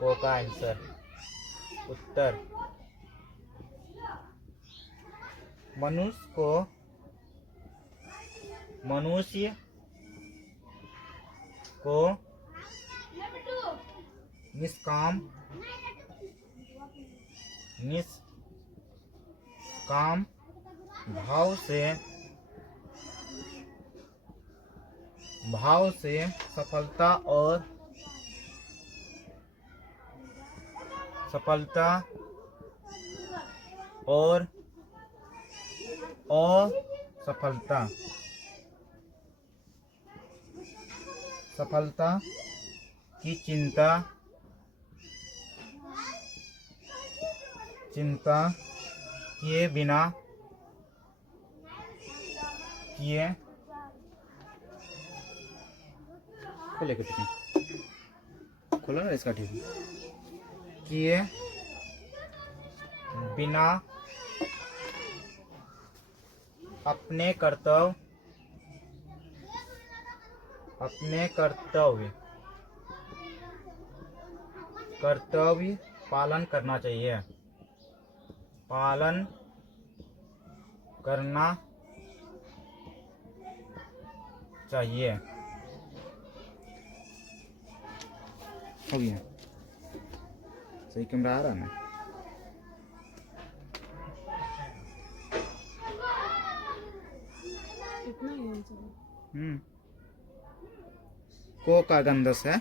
को का आंसर उत्तर। मनुष्य को निष्काम भाव से सफलता और सफलता की चिंता किए बिना खोलो ना इसका ठीक किए बिना अपने कर्तव्य पालन करना चाहिए। हो गया सही कैमरा आ रहा है ना। कितना ही आंसर है? को का गंधस है,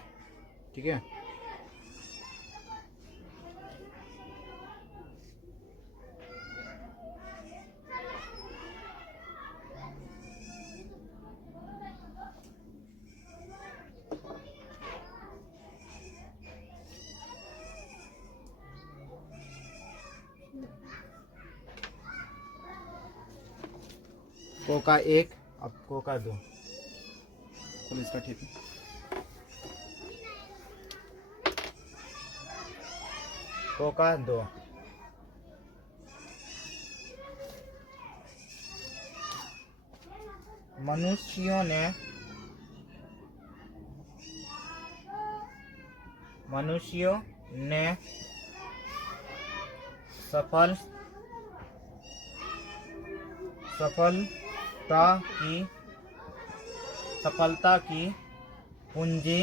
ठीक है। को का एक, अब को का दो, तो इसका ठीक है। को का दो, मनुष्यों ने सफलता की पूंजी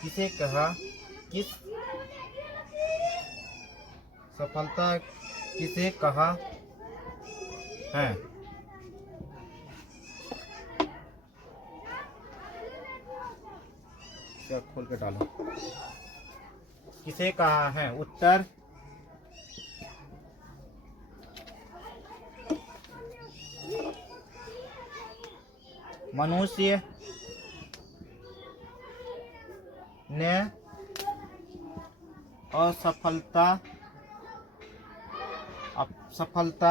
किसे कहा? सफलता किसे कहा है? क्या खोल के डालो, किसे कहा है? उत्तर मनुष्य ने सफलता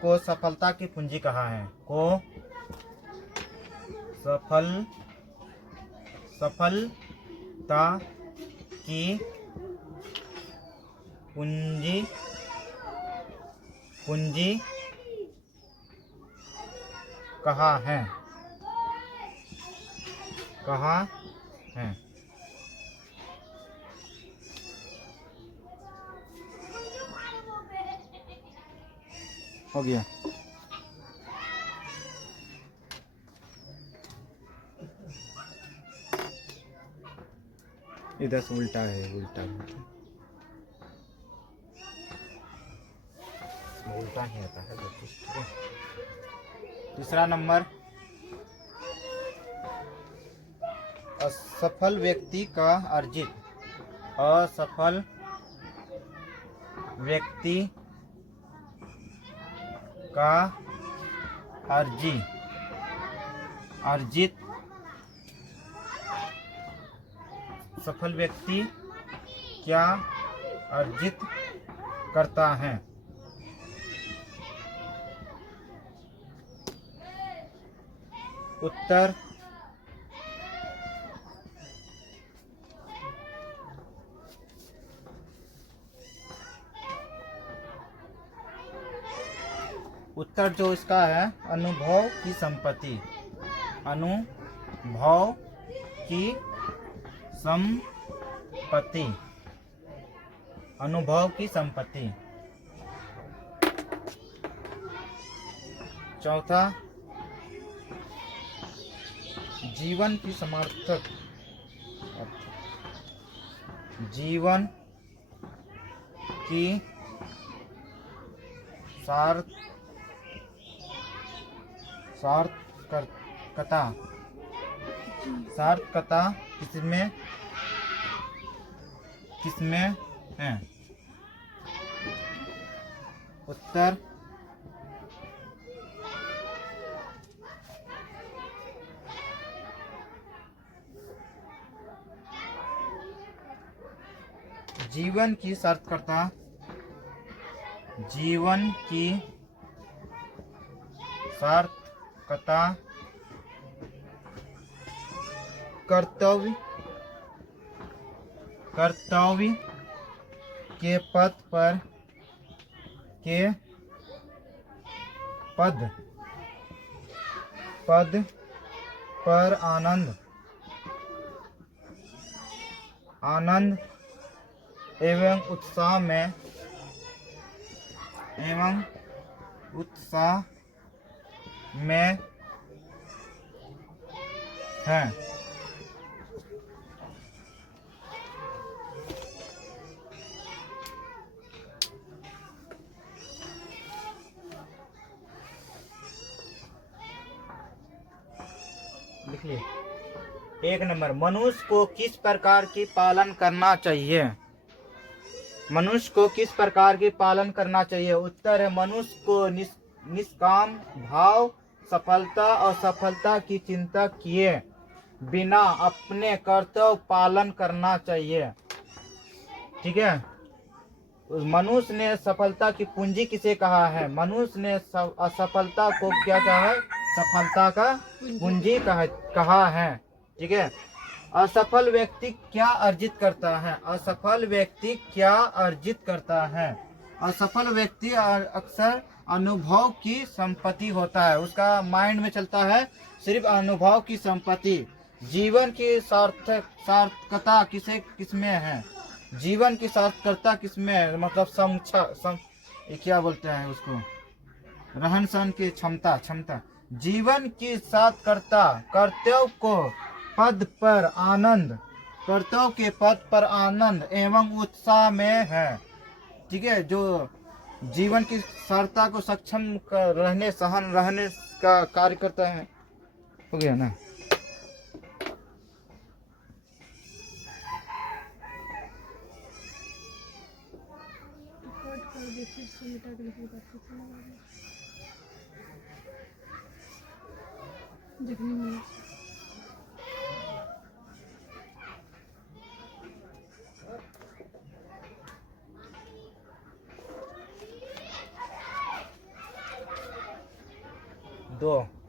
को सफलता की पूंजी कहा है। को सफलता की पूंजी कहा है। हो गया। इधर से उल्टा है, उल्टा नहीं आता है। ठीक है। तीसरा नंबर, असफल व्यक्ति का अर्जित सफल व्यक्ति क्या अर्जित करता है? उत्तर जो इसका है, अनुभव की संपत्ति। भाव की संपत्ति, अनुभव की संपत्ति। चौथा, जीवन की समर्थक, जीवन की सार्थकता, सार्थकता किसमें किसमें है? उत्तर जीवन की सार्थकता, जीवन की सार्थकता कर्तव्य कर्तव्य के पद पर पद पर आनंद एवं उत्साह में है। लिखिए। 1 नंबर, मनुष्य को किस प्रकार की पालन करना चाहिए? मनुष्य को किस प्रकार की पालन करना चाहिए? उत्तर है, मनुष्य को निष्काम भाव, सफलता और असफलता की चिंता किए बिना अपने कर्तव्य पालन करना चाहिए। ठीक है। मनुष्य ने सफलता की पूंजी किसे कहा है? मनुष्य ने असफलता को क्या कहा है? सफलता का पूंजी कहा है। ठीक है। असफल व्यक्ति क्या अर्जित करता है? असफल व्यक्ति क्या अर्जित करता है? असफल व्यक्ति अक्सर अनुभव की संपत्ति होता है, उसका माइंड में चलता है सिर्फ अनुभव की संपत्ति। जीवन की सार्थकता किसमें है? जीवन की सार्थकता किसमें है? मतलब ये क्या बोलते हैं उसको, रहन सहन की क्षमता। जीवन की सार्थकता कर्तव्य के पद पर आनंद एवं उत्साह में है। ठीक है। जो जीवन की सार्थकता को सक्षम रहने का कार्य करता है। हो गया ना?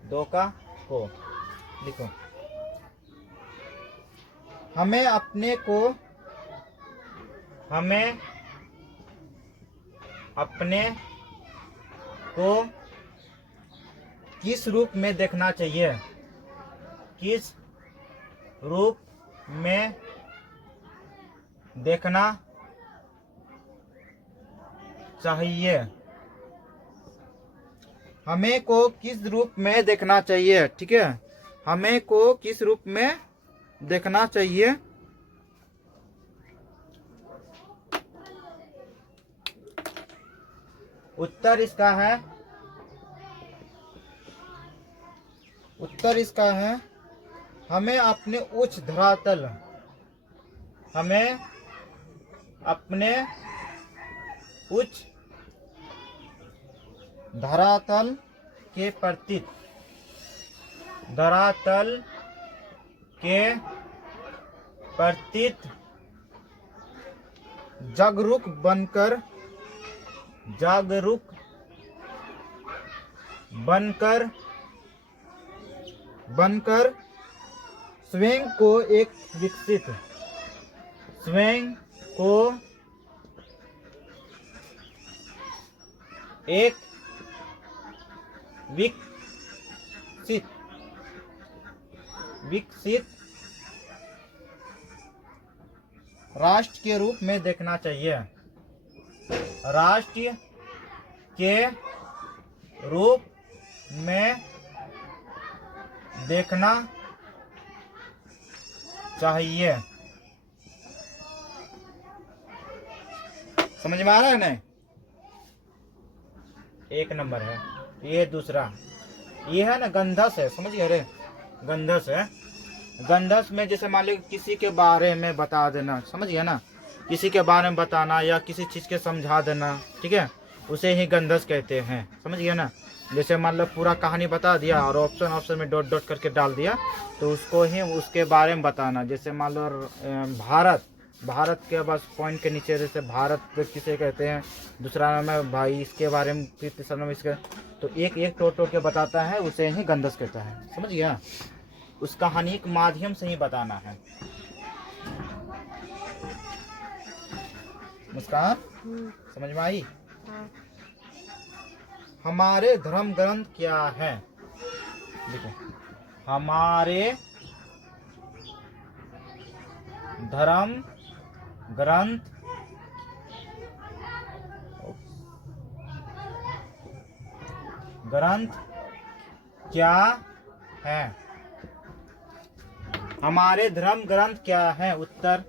दो का को लिखो। हमें अपने को किस रूप में देखना चाहिए? किस रूप में देखना चाहिए? हमें को किस रूप में देखना चाहिए? ठीक है। हमें को किस रूप में देखना चाहिए? उत्तर इसका है हमें अपने उच्च धरातल के प्रति जागरूक बनकर स्वयं को एक विकसित राष्ट्र के रूप में देखना चाहिए। राष्ट्र के रूप में देखना चाहिए। समझ में आ रहा है ना? एक नंबर है। ये दूसरा, ये है ना गंधस है, समझ गए रे? गंधस है। गंधस में जैसे मान लो किसी के बारे में बता देना, समझ गया ना? किसी के बारे में बताना या किसी चीज के समझा देना, ठीक है, उसे ही गंधस कहते हैं। समझ गया ना? जैसे मान लो पूरा कहानी बता दिया और ऑप्शन में डॉट डॉट करके डाल दिया, तो उसको ही उसके बारे में बताना। जैसे मान लो भारत के बस पॉइंट के नीचे जैसे भारत किसे कहते हैं, दूसरा नाम है भाई इसके बारे में, फिर तीसरा नाम इसका, तो एक एक टोटो के बताता है, उसे ही गंधस कहता है। समझ गया? उस कहानी के माध्यम से ही बताना है। मुस्कान, समझ में आई? हाँ। हमारे धर्म ग्रंथ क्या है? देखो, हमारे धर्म ग्रंथ क्या है? हमारे धर्म ग्रंथ क्या है? उत्तर,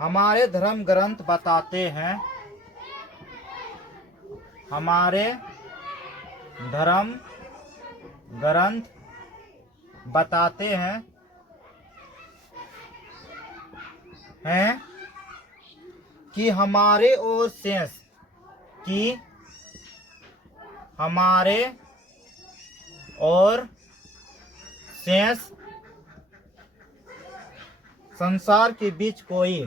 हमारे धर्म ग्रंथ बताते हैं, हमारे धर्म ग्रंथ बताते हैं कि हमारे और शेष संसार के बीच कोई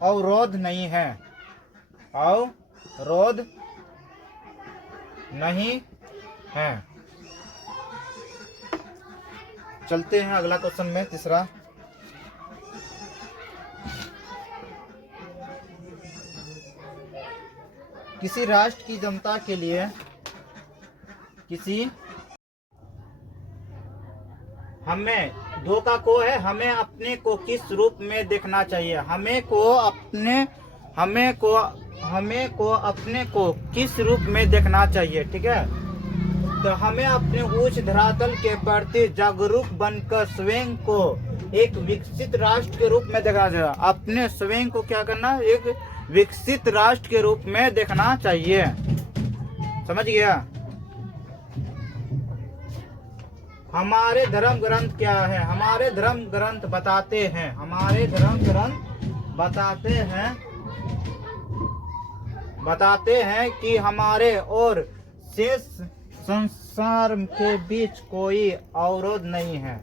अवरोध नहीं है। चलते हैं अगला क्वेश्चन में, तीसरा। किसी राष्ट्र की जनता के लिए हमें दो का को है, हमें अपने को किस रूप में देखना चाहिए? हमें को अपने को किस रूप में देखना चाहिए? ठीक है, तो हमें अपने उच्च धरातल के प्रति जागरूक बनकर स्वयं को एक विकसित राष्ट्र के रूप में देखना चाहिए। अपने स्वयं को क्या करना? एक विकसित राष्ट्र के रूप में देखना चाहिए। समझ गया? हमारे धर्म ग्रंथ क्या है? हमारे धर्म ग्रंथ बताते हैं, बताते हैं कि हमारे और शेष संसार के बीच कोई अवरोध नहीं है।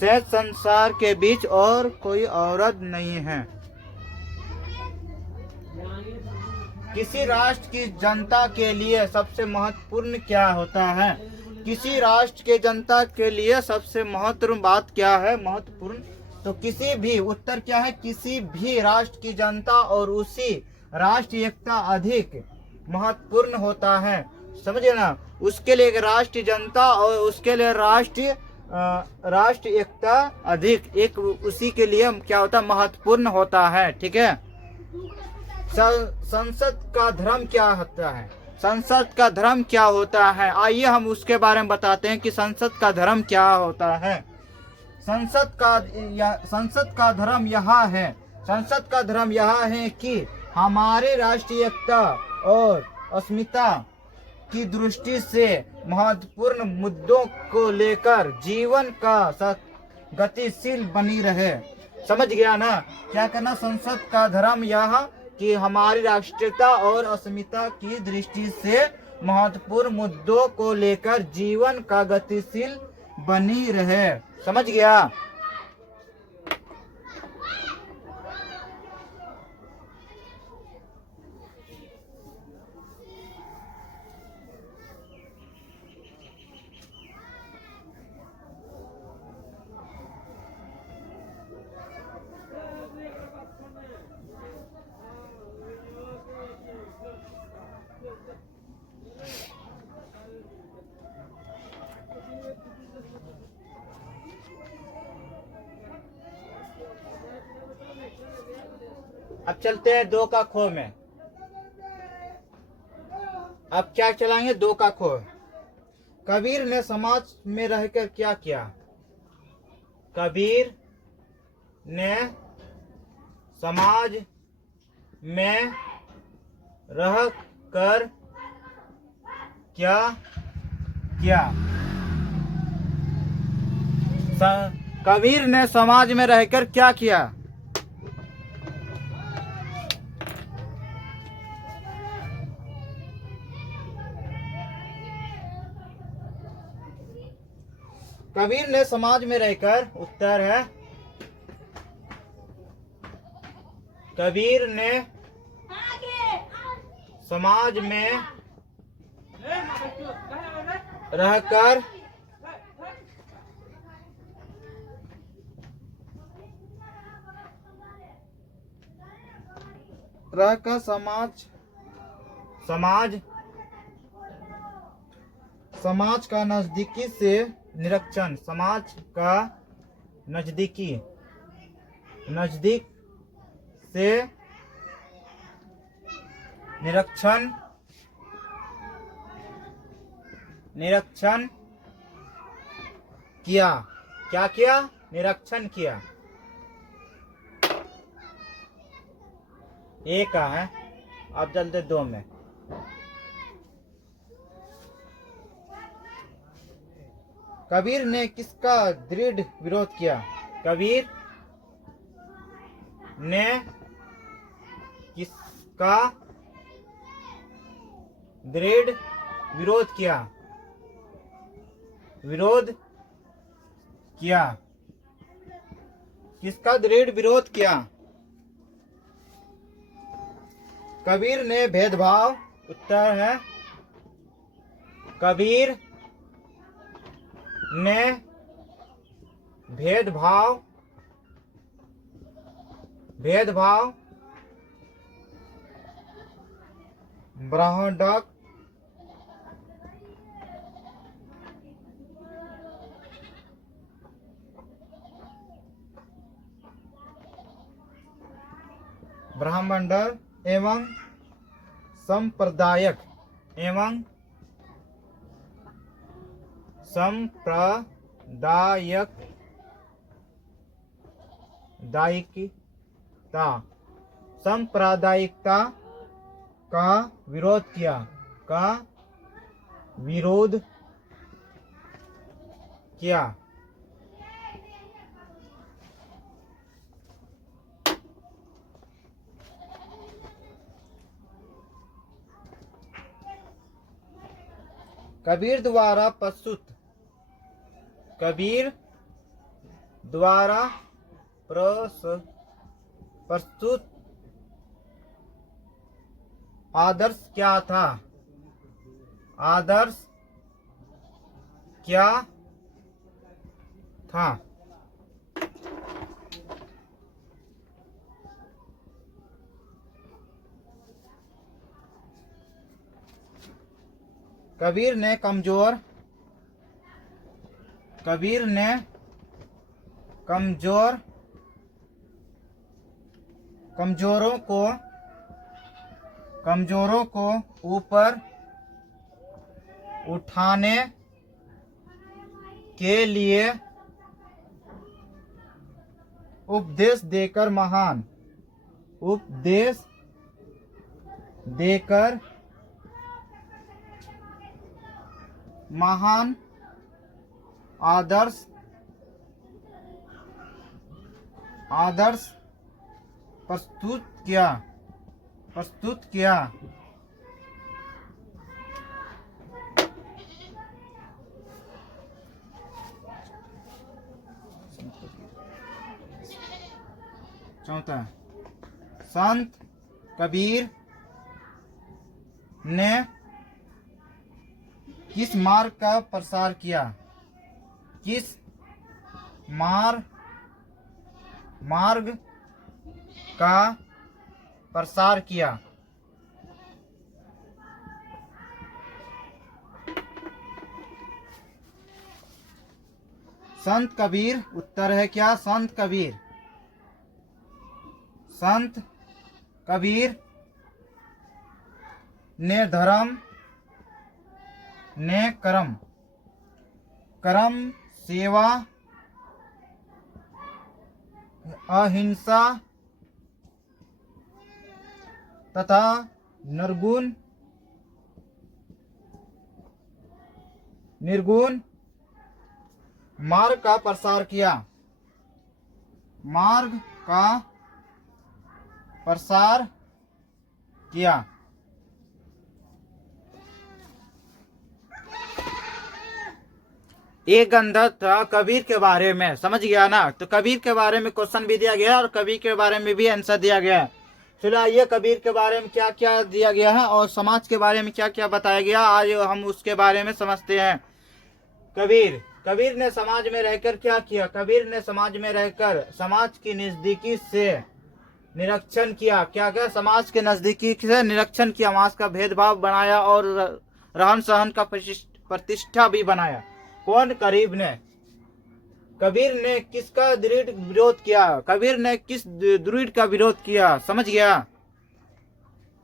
शेष संसार के बीच और कोई अवरोध नहीं है। किसी राष्ट्र की जनता के लिए सबसे महत्वपूर्ण क्या होता है? किसी राष्ट्र के जनता के लिए सबसे महत्वपूर्ण बात क्या है? महत्वपूर्ण, तो किसी भी, उत्तर क्या है? किसी भी राष्ट्र की जनता और उसी राष्ट्र एकता अधिक महत्वपूर्ण होता है। समझे ना? उसके लिए राष्ट्रीय जनता और उसके लिए राष्ट्र एकता अधिक, एक उसी के लिए क्या होता? महत्वपूर्ण होता है। ठीक है। संसद का धर्म क्या होता है? संसद का धर्म क्या होता है? आइए हम उसके बारे में बताते हैं कि संसद का धर्म क्या होता है। संसद का धर्म यह है कि हमारे राष्ट्रीय एकता और अस्मिता की दृष्टि से महत्वपूर्ण मुद्दों को लेकर जीवन का गतिशील बनी रहे। समझ गया ना? क्या करना? संसद का धर्म यह कि हमारी राष्ट्रीयता और अस्मिता की दृष्टि से महत्वपूर्ण मुद्दों को लेकर जीवन का गतिशील बनी रहे। समझ गया? अब चलते हैं दो का खो में। अब क्या चलाएंगे? दो का खो। कबीर ने समाज में रहकर क्या किया? कबीर ने समाज में रह कर क्या किया? कबीर ने समाज में रहकर क्या किया? कबीर ने समाज में रहकर, उत्तर है कबीर ने समाज में रहकर समाज का नजदीकी से निरीक्षण, समाज का नजदीक से निरीक्षण किया। क्या किया? निरीक्षण किया। एक का है। अब चलते दो में। कबीर ने किसका दृढ़ विरोध किया? कबीर ने किसका दृढ़ विरोध किया? किसका दृढ़ विरोध किया? कबीर ने भेदभाव, उत्तर है कबीर ने भेदभाव ब्राह्मणक एवं सांप्रदायिक सांप्रदायिकता का विरोध किया। कबीर द्वारा प्रस्तुत आदर्श क्या था? आदर्श क्या था? कबीर ने कमजोरों को ऊपर उठाने के लिए उपदेश देकर महान आदर्श प्रस्तुत किया। चौथा, संत कबीर ने किस मार्ग का प्रसार किया? किस मार्ग का प्रसार किया? संत कबीर, उत्तर है क्या? संत कबीर ने धर्म ने कर्म, कर्म सेवा अहिंसा तथा निर्गुण मार्ग का प्रसार किया, मार्ग का प्रसार किया। एक गंधर्व था कबीर के बारे में, समझ गया ना। तो कबीर के बारे में क्वेश्चन भी दिया गया और कबीर के बारे में भी आंसर दिया गया। चलो आइए कबीर के बारे में क्या क्या दिया गया है और समाज के बारे में क्या क्या बताया गया, आज हम उसके बारे में समझते हैं। कबीर ने समाज में रहकर क्या किया? कबीर ने समाज में रहकर समाज की नजदीकी से निरीक्षण किया। क्या क्या? समाज के नजदीकी से निरीक्षण किया, समाज का भेदभाव बनाया और रहन सहन का प्रतिष्ठा भी बनाया। कौन? कबीर ने किसका दृढ़ विरोध किया? कबीर ने किस दृढ़ का विरोध किया? समझ गया।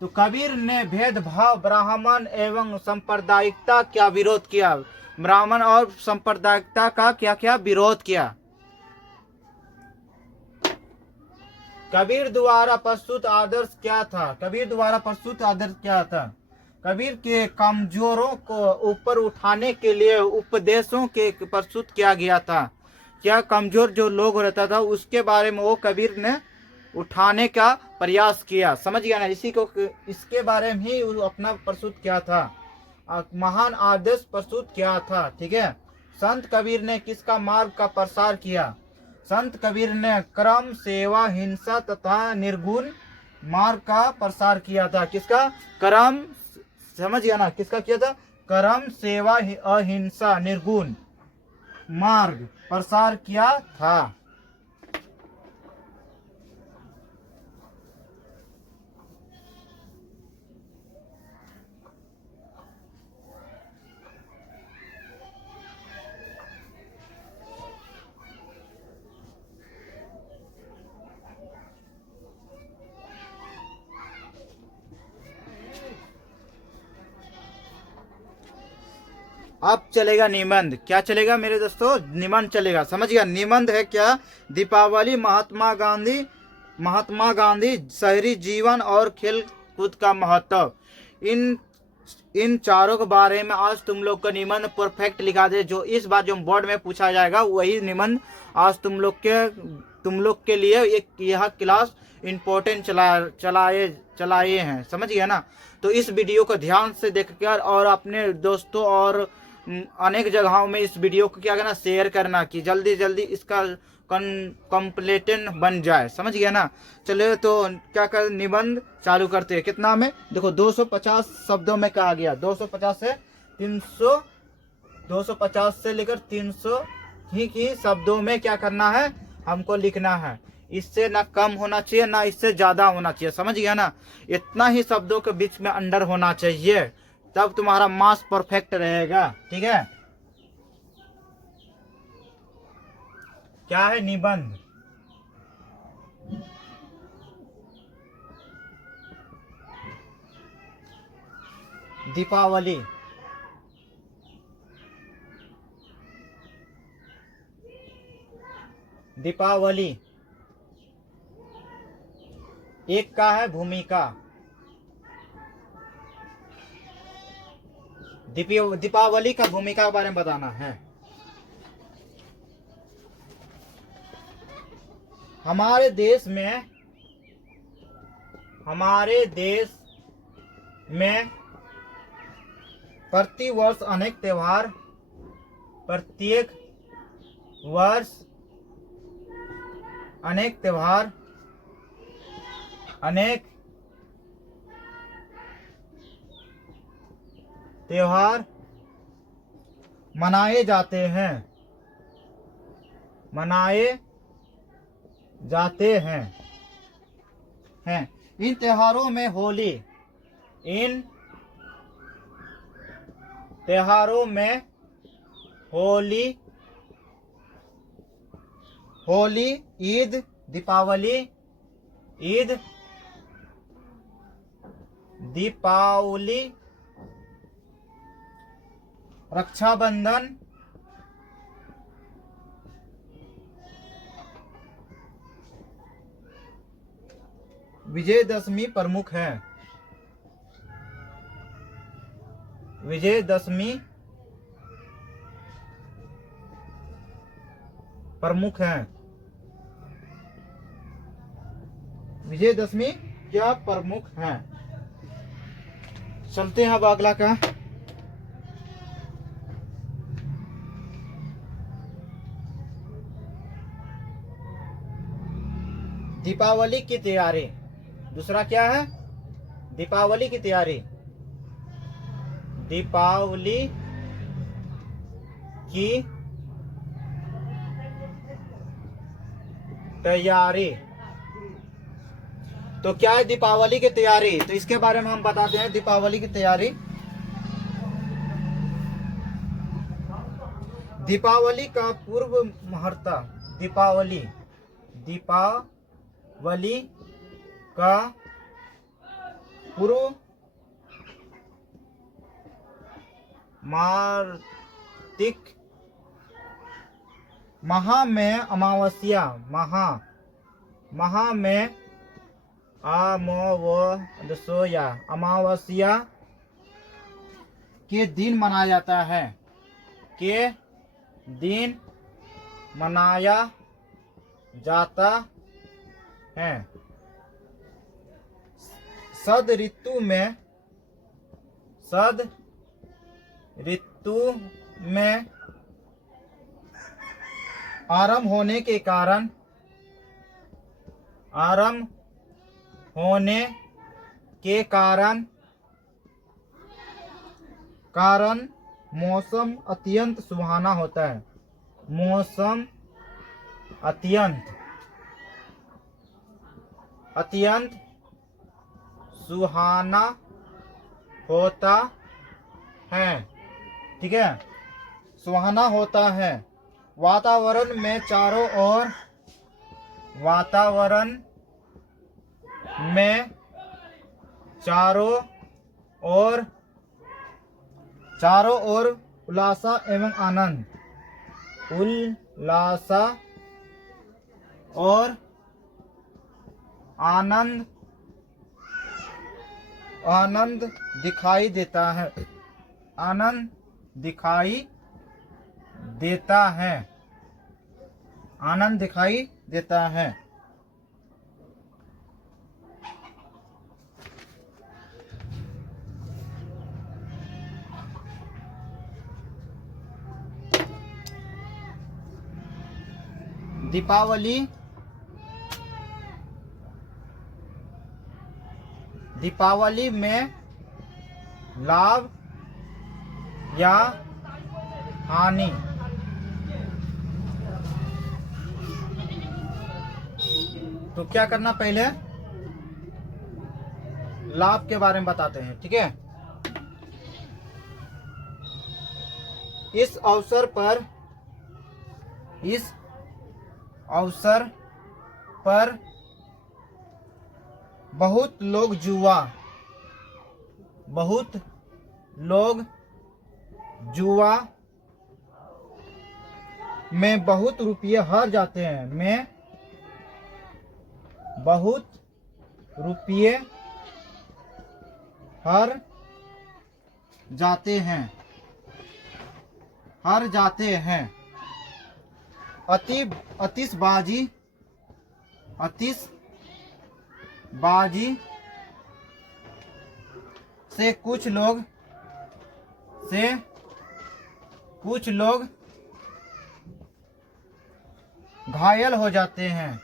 तो कबीर ने भेदभाव, ब्राह्मण एवं सांप्रदायिकता का विरोध किया। ब्राह्मण और सांप्रदायिकता का क्या क्या विरोध किया? कबीर द्वारा प्रस्तुत आदर्श क्या था? कबीर द्वारा प्रस्तुत आदर्श क्या था? कबीर के कमजोरों को ऊपर उठाने के लिए उपदेशों के प्रस्तुत किया गया था। क्या कमजोर जो लोग रहता था उसके बारे में वो कबीर ने उठाने का प्रयास किया। समझ गया ना? इसके बारे में ही अपना प्रस्तुत किया था, महान आदर्श प्रस्तुत किया था। ठीक है। संत कबीर ने किसका मार्ग का प्रसार किया? संत कबीर ने कर्म सेवा हिंसा तथा निर्गुण मार्ग का प्रसार किया था। किसका? कर्म, समझ गया ना? किसका किया था? कर्म सेवा अहिंसा निर्गुण मार्ग प्रसार किया था। अब चलेगा निबंध। क्या चलेगा मेरे दोस्तों? निबंध चलेगा। समझ गया? निबंध है क्या? दीपावली, महात्मा गांधी, शहरी जीवन और खेल कूद का महत्व। इन चारों के बारे में आज तुम लोग का निबंध परफेक्ट लिखा दे। जो इस बार जो बोर्ड में पूछा जाएगा वही निबंध आज तुम लोग के लिए एक यह क्लास इम्पोर्टेंट चलाए हैं। समझ गया ना? तो इस वीडियो को ध्यान से देखकर और अपने दोस्तों और अनेक जगहों में इस वीडियो को क्या करना? शेयर करना कि जल्दी जल्दी इसका कंप्लीटेन बन जाए। समझ गया ना? चलिए तो क्या कर निबंध चालू करते हैं। कितना में? देखो 250 शब्दों में कहा गया। 250 से 300, 250 से लेकर 300 ही शब्दों में क्या करना है? हमको लिखना है। इससे ना कम होना चाहिए ना इससे ज्यादा होना चाहिए। समझ गया ना? इतना ही शब्दों के बीच में अंडर होना चाहिए, तब तुम्हारा मास परफेक्ट रहेगा। ठीक है। क्या है निबंध? दीपावली, दीपावली एक का है भूमिका। दीपावली का भूमिका के बारे में बताना है। हमारे देश में प्रतिवर्ष अनेक त्योहार, प्रत्येक वर्ष अनेक त्योहार, अनेक त्योहार मनाए जाते हैं, इन त्योहारों में होली, इन त्योहारों में होली, ईद, दीपावली, ईद, दीपावली, रक्षाबंधन, विजयदशमी प्रमुख है। विजयदशमी प्रमुख है। विजयदशमी क्या प्रमुख है। चलते हैं अब अगला का। दीपावली की तैयारी। दूसरा क्या है, दीपावली की तैयारी। दीपावली की तैयारी। तो क्या है दीपावली की तैयारी, तो इसके बारे में हम बताते हैं। दीपावली की तैयारी, दीपावली का पूर्व मुहूर्त। दीपावली, दीपावली का पूर्व कार्तिक माह में अमावस्या, माह में अमावस्या, अमावस्या के दिन मनाया जाता है। के दिन मनाया जाता है। शरद ऋतु में आरंभ होने के कारण मौसम अत्यंत सुहाना होता है। मौसम अत्यंत सुहाना होता है। ठीक है, सुहाना होता है। वातावरण में चारों ओर उल्लास एवं आनंद दिखाई देता है। आनंद दिखाई देता है। दीपावली में लाभ या हानि। तो क्या करना, पहले लाभ के बारे में बताते हैं। ठीक है, इस अवसर पर बहुत लोग जुआ में बहुत रुपये हार जाते हैं। हार जाते हैं। आतिशबाजी से कुछ लोग घायल हो जाते हैं।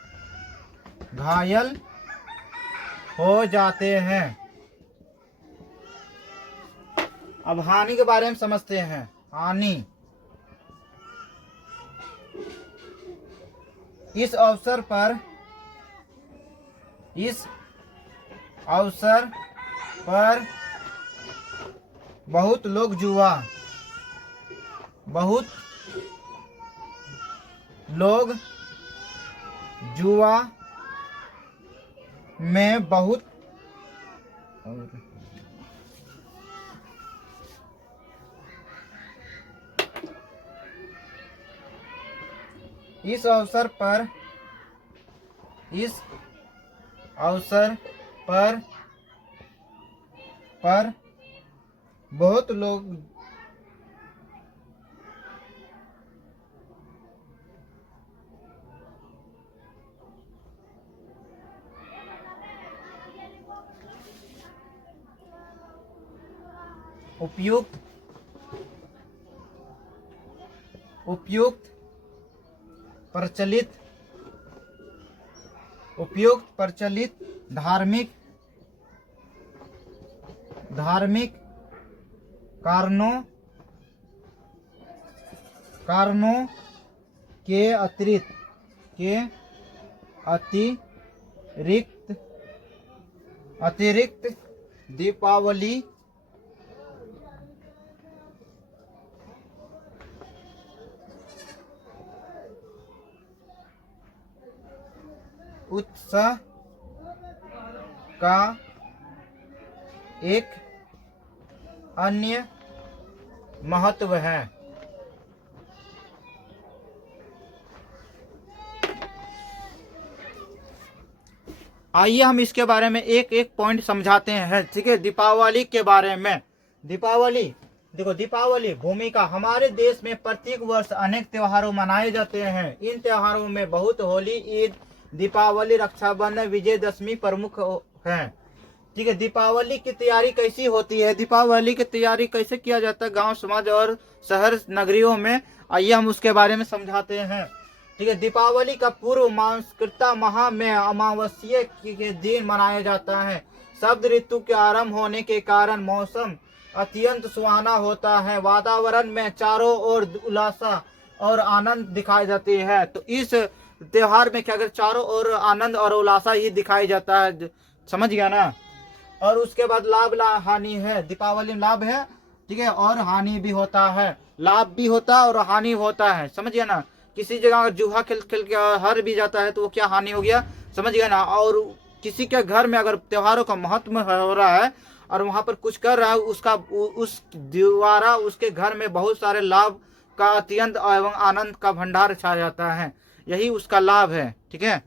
अब हानि के बारे में समझते हैं। हानि, इस अवसर पर बहुत लोग जुआ में बहुत इस अवसर पर पर बहुत लोग उपयुक्त प्रचलित धार्मिक कारणों के अतिरिक्त दीपावली उत्सव का एक अन्य महत्व है। आइए हम इसके बारे में एक एक पॉइंट समझाते हैं। ठीक है, दीपावली के बारे में। दीपावली, देखो दीपावली भूमिका, हमारे देश में प्रत्येक वर्ष अनेक त्योहारों मनाए जाते हैं। इन त्योहारों में बहुत होली, ईद, दीपावली, रक्षाबंधन, विजयदशमी प्रमुख हैं। ठीक है, दीपावली की तैयारी कैसी होती है, दीपावली की तैयारी कैसे किया जाता है गांव समाज और शहर नगरियों में, आइए हम उसके बारे में समझाते हैं। ठीक है, दीपावली का पूर्व मांसकृता माह में अमावस्या के दिन मनाया जाता है। शब्द ऋतु के आरंभ होने के कारण मौसम अत्यंत सुहाना होता है। वातावरण में चारों ओर उल्लास और आनंद दिखाई जाती है। तो इस त्योहार में क्या कर चारों ओर आनंद और उल्लास ही दिखाई जाता है, समझ गया ना। और उसके बाद लाभ हानि है। दीपावली में लाभ है, ठीक है, और हानि भी होता है। लाभ भी होता है और हानि होता है, समझ गया ना। किसी जगह अगर जुआ खेल खेल के हार भी जाता है तो वो क्या हानि हो गया, समझ गया ना। और किसी के घर में अगर त्योहारों का महत्व हो रहा है और वहां पर कुछ कर रहा है, उसका उस द्वारा उसके घर में बहुत सारे लाभ का अत्यंत एवं आनंद का भंडार छा जाता है, यही उसका लाभ है। ठीक है,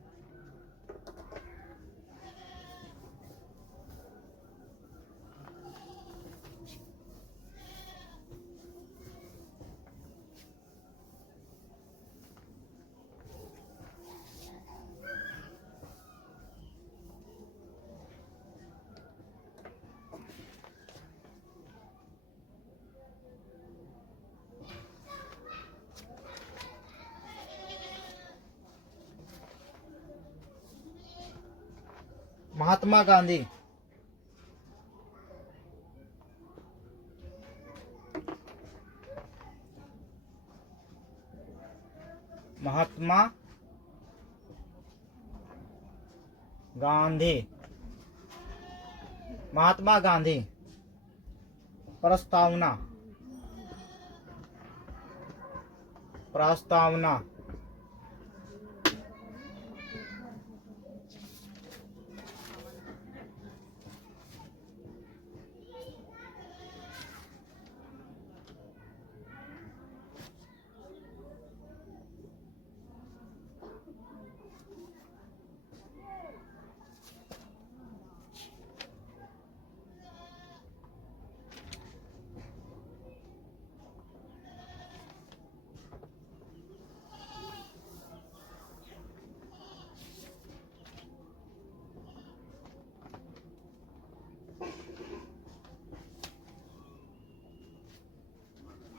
महात्मा गांधी, महात्मा गांधी, महात्मा गांधी प्रस्तावना, प्रस्तावना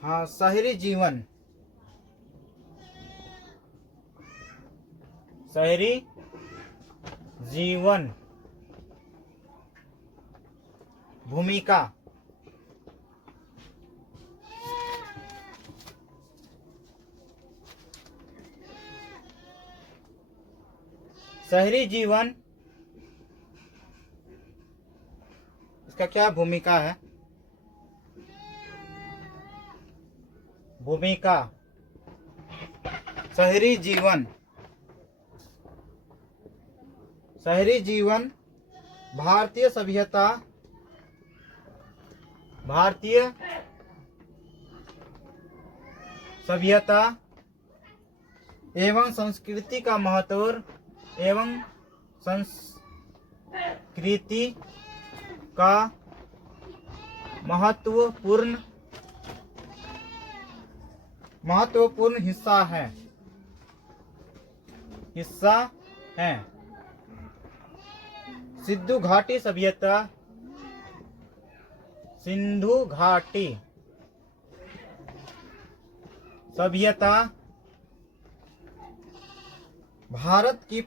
हाँ, शहरी जीवन, शहरी जीवन भूमिका, शहरी जीवन इसका क्या भूमिका है, भूमिका शहरी जीवन, शहरी जीवन भारतीय सभ्यता, भारतीय सभ्यता एवं संस्कृति का महत्व एवं संस्कृति का महत्वपूर्ण हिस्सा है। सिंधु घाटी सभ्यता भारत की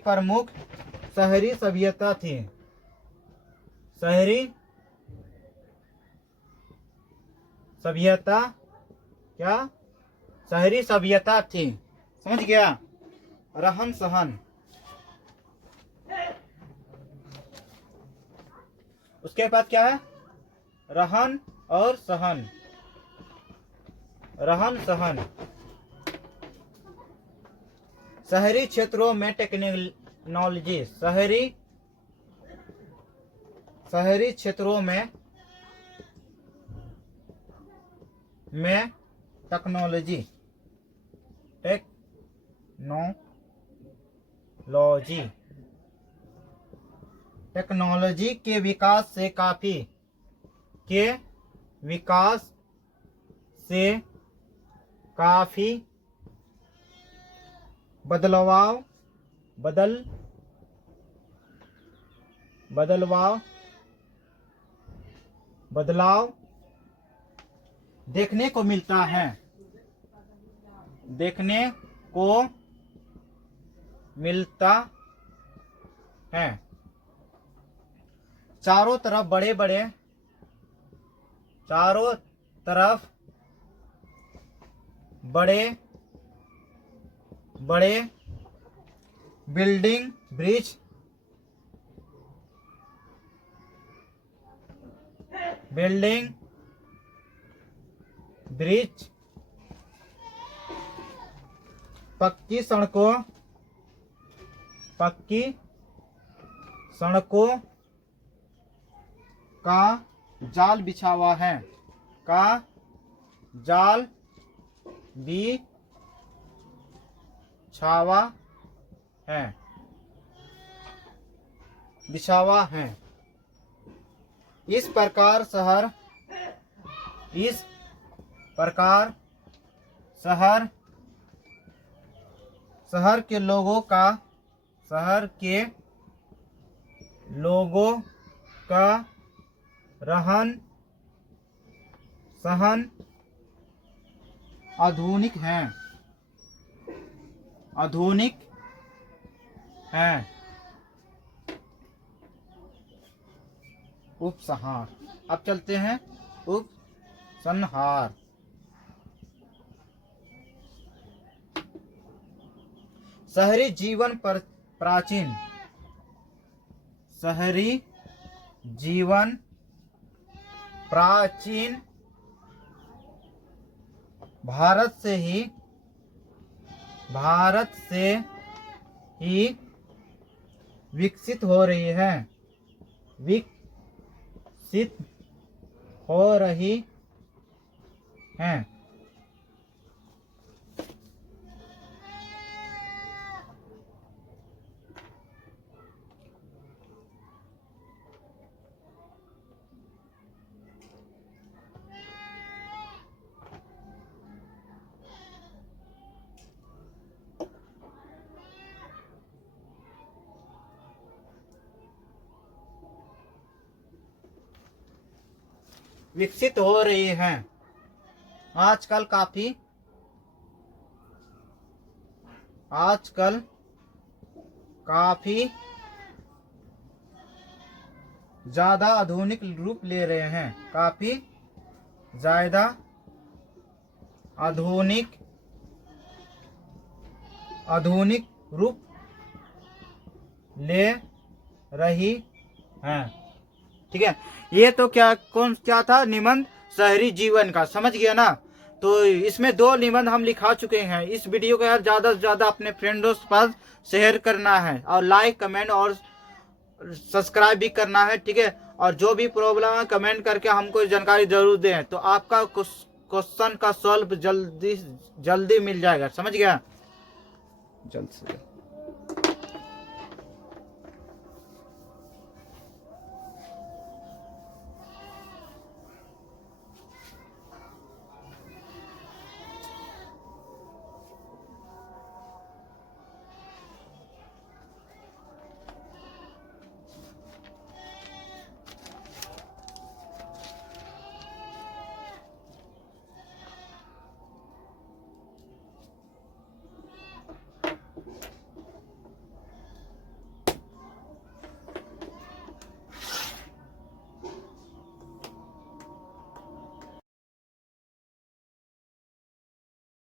प्रमुख शहरी सभ्यता थी। शहरी सभ्यता थी। समझ गया? रहन सहन, उसके बाद क्या है? रहन और सहन। शहरी क्षेत्रों में टेक्नोलॉजी, शहरी क्षेत्रों में टेक्नोलॉजी के विकास से काफी बदलाव देखने को मिलता है। चारों तरफ बड़े बिल्डिंग, ब्रिज, पक्की सड़कों का जाल बिछावा है। इस प्रकार शहर के लोगों का रहन सहन आधुनिक है। उपसंहार। अब चलते हैं उपसंहार। शहरी जीवन प्राचीन भारत से ही विकसित हो रही है। विकसित हो रही हैं। आजकल काफी ज्यादा आधुनिक रूप ले रहे हैं। काफी ज्यादा आधुनिक रूप ले रही हैं। ठीक है, ये तो क्या था निबंध शहरी जीवन का, समझ गया ना। तो इसमें 2 निबंध हम लिखा चुके हैं। इस वीडियो को यार ज्यादा से ज्यादा अपने फ्रेंडों के पास शेयर करना है और लाइक कमेंट और सब्सक्राइब भी करना है। ठीक है, और जो भी प्रॉब्लम है कमेंट करके हमको जानकारी जरूर दें, तो आपका क्वेश्चन का सॉल्व जल्दी जल्दी मिल जाएगा। समझ गया? जल्द से जल्द।